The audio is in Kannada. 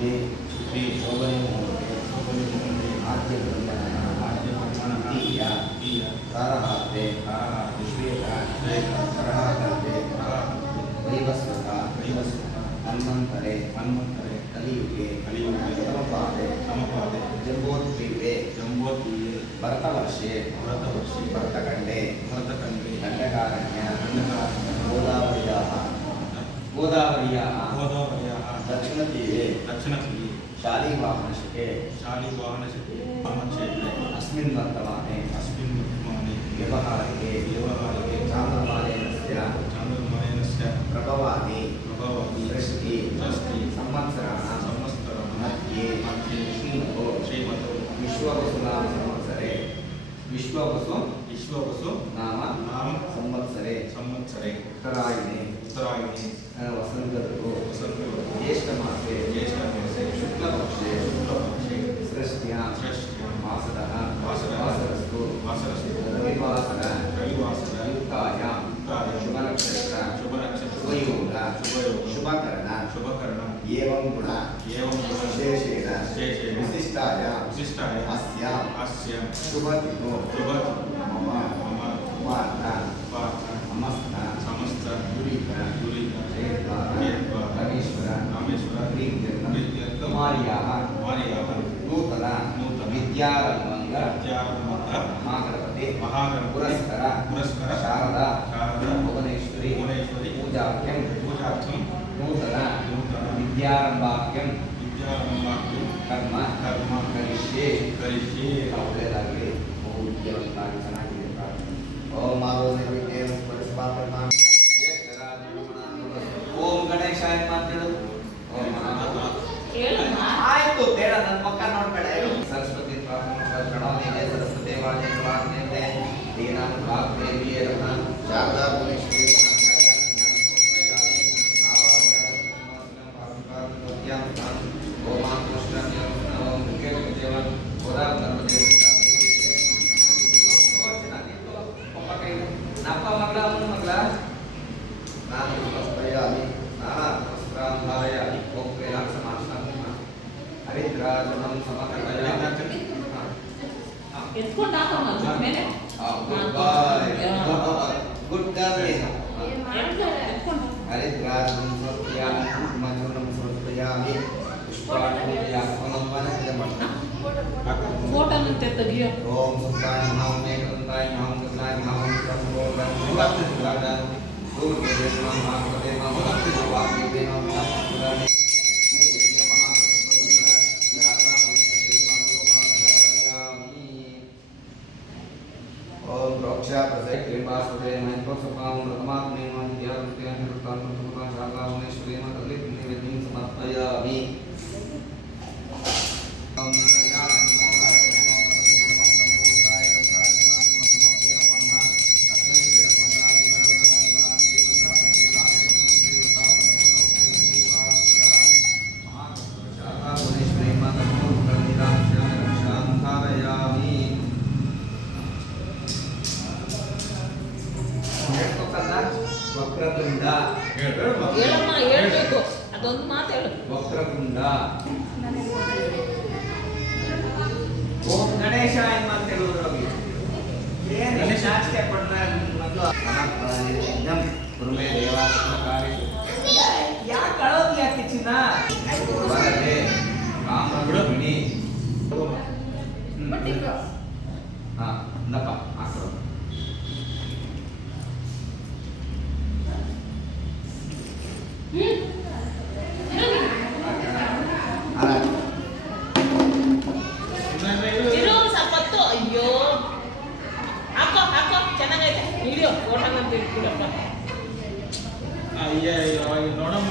ಶ್ರೀ ಶೋಭನೆ ಆದ್ಯ ಬ್ರಹ್ಮಣ ತಾರಹಾತೆ ಶ್ವೇತ ಕರಹಾತೆ ವೈವಸ್ವತ ಹನುಮಂತರೆ ಕಲಿಯುಗೆ ಸಮಪಾದೆ ಜಂಬೋದ್ವೀಪೆ ಭರತವರ್ಷೆ ಭರತಖಂಡೆ ದಂಡಕಾರಣ್ಯ ಗೋದಾವರ್ಯಾः दक्षिणतीरे शालीवाहनशके क्षेत्रे अस्मिन् वर्तमाने व्यवहारिके चान्द्रमानेनस्य प्रभवानि सृष्टि संवत्सराणां मध्ये श्रीमतो विश्ववसुनाम संवत्सरे विश्ववसु नाम संवत्सरे उत्तरायणे वसंत ऋतु ज्येष्ठमासे शुक्लपक्षे सृष्ट्यां मासदः वासरस्तु रविवासर युक्तायां शुभनक्षत्र शुभयोग शुभकर्ण एवं गुण विशेषेण विशिष्टायां अस्यां शुभतिथौ मम समस्त नूतन विद्यारंभ महागणपति पुरस्कर शारदा भुवनेश्वरी पूजाख्यम नूतन विद्यारंभाख्यम कर्म करिष्ये ಒಳ್ಳೆಯದಾಗಲಿ ಬಹುದ್ಯವಂತಾಗಿ ಚೆನ್ನಾಗಿದೆ ಓಂ ಮಾಧವ ನಿರ್ವಿಘ್ನೇನ ಪರಿಸ್ಪಾಪರ್ಮ ಓಂ ಗಣೇಶಾಯ ಮಾತೇಳು ಆಯ್ತು ಬೇಡ ನನ್ನ ಪಕ್ಕ ನೋಡ್ಬೇಡ ಸರಸ್ವತಿ ಪ್ರಣವನಿಗೆ ಸರಸ್ವತಿ ವಾಣಿ ಪ್ರಾರ್ಥನೆ ದೀನಾಂ ಭಾಗದೇವಿ ರಮಣ ಶಾರದಾ ಭುವನೇಶ್ವರಿ ओम सुखाय नमः मेघंताय नमः कृष्णाय नमः संबोधन भक्ति सुराजा दूर के देव नमः महापते नमः भक्ति सुवाक्य के नमः पुराणे देवी महासरस्वती यात्रा पुण्य श्रीमान उपमाध्यायामि ओम रक्षा प्रसय कृपासुदे महत्व सुखाम रतमात्मे विद्या विद्या निरुक्तान सुखा शाखा भुवनेश्वरी मातृ निवेदन समर्पयामि ವಕ್ರತುಂಡ ಹೇಳಮ್ಮ ಹೇಳ್ಬೇಕು ಅದೊಂದು ಮಾತು ಹೇಳು ವಕ್ರತುಂಡ ಓಂ ಗಣೇಶಾಯ ಅಂತ ಹೇಳುವುದ್ರಲ್ಲಿ ಏನು ಗಣೇಶ ಆಚೆ ಪಡ್ತಾರೆ ಗುರುಮೇ ದೇವಾಲಯ ಯಾಕೆ ಕಳೋದು ಯಾಕೆ ಚಿನ್ನ ಬರದೆ ಕಾಮಗುಣಿ ಹಾ ನಪ್ಪ ಹಾಕೋ ಅಯ್ಯೋ ಹಾಕೋ ಚೆನ್ನಾಗೈತೆ ವಿಡಿಯೋ ಫೋಟೋ ಅಂತ ನೋಡಮ್ಮ